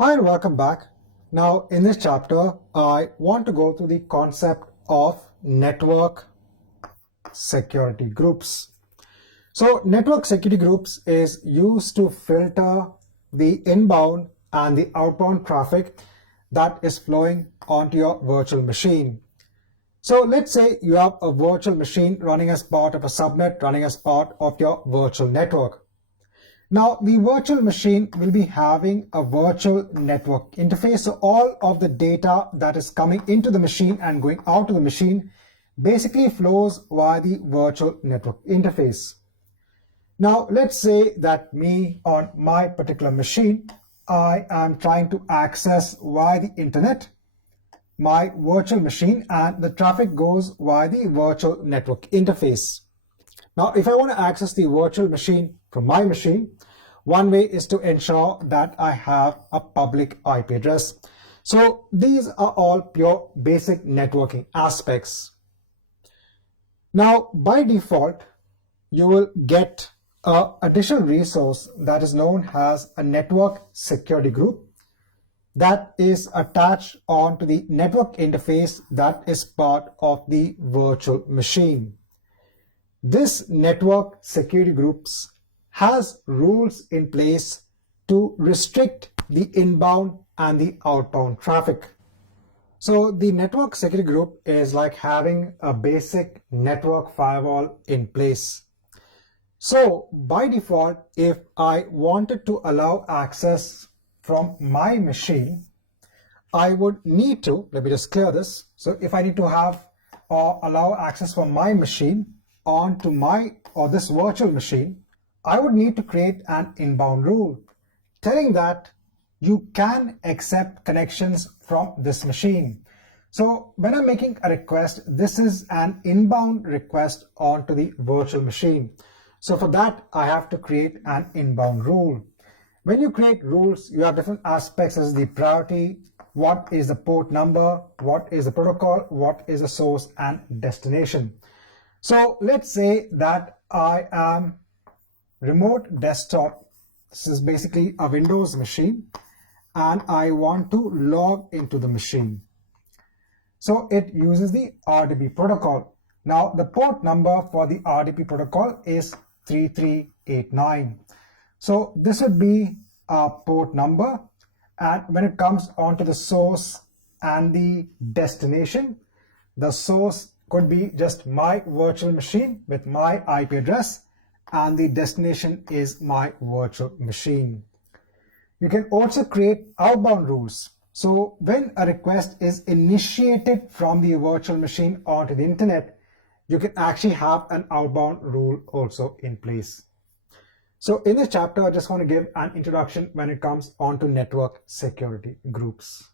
Hi and welcome back. Now in this chapter, I want to go through the concept of network security groups. So network security groups is used to filter the inbound and the outbound traffic that is flowing onto your virtual machine. So let's say you have a virtual machine running as part of a subnet, running as part of your virtual network. Now, the virtual machine will be having a virtual network interface. So all of the data that is coming into the machine and going out to the machine basically flows via the virtual network interface. Now, let's say that me on my particular machine, I am trying to access via the internet my virtual machine, and the traffic goes via the virtual network interface. Now, if I want to access the virtual machine from my machine, one way is to ensure that I have a public IP address. So these are all pure basic networking aspects. Now, by default, you will get an additional resource that is known as a network security group that is attached onto the network interface that is part of the virtual machine. This network security groups has rules in place to restrict the inbound and the outbound traffic. So the network security group is like having a basic network firewall in place. So by default, if I wanted to allow access from my machine, I would need to, let me just clear this. So if I need to have or allow access from my machine onto my or this virtual machine, I would need to create an inbound rule telling that you can accept connections from this machine. So when I'm making a request, this is an inbound request onto the virtual machine. So for that, I have to create an inbound rule. When you create rules, you have different aspects as the priority, what is the port number, what is the protocol, what is the source and destination. So let's say that I am remote desktop. This is basically a Windows machine, and I want to log into the machine. So it uses the RDP protocol. Now the port number for the RDP protocol is 3389. So this would be a port number, and when it comes onto the source and the destination, the source could be just my virtual machine with my IP address, and the destination is my virtual machine. You can also create outbound rules. So when a request is initiated from the virtual machine onto the internet, you can actually have an outbound rule also in place. So in this chapter, I just want to give an introduction when it comes onto network security groups.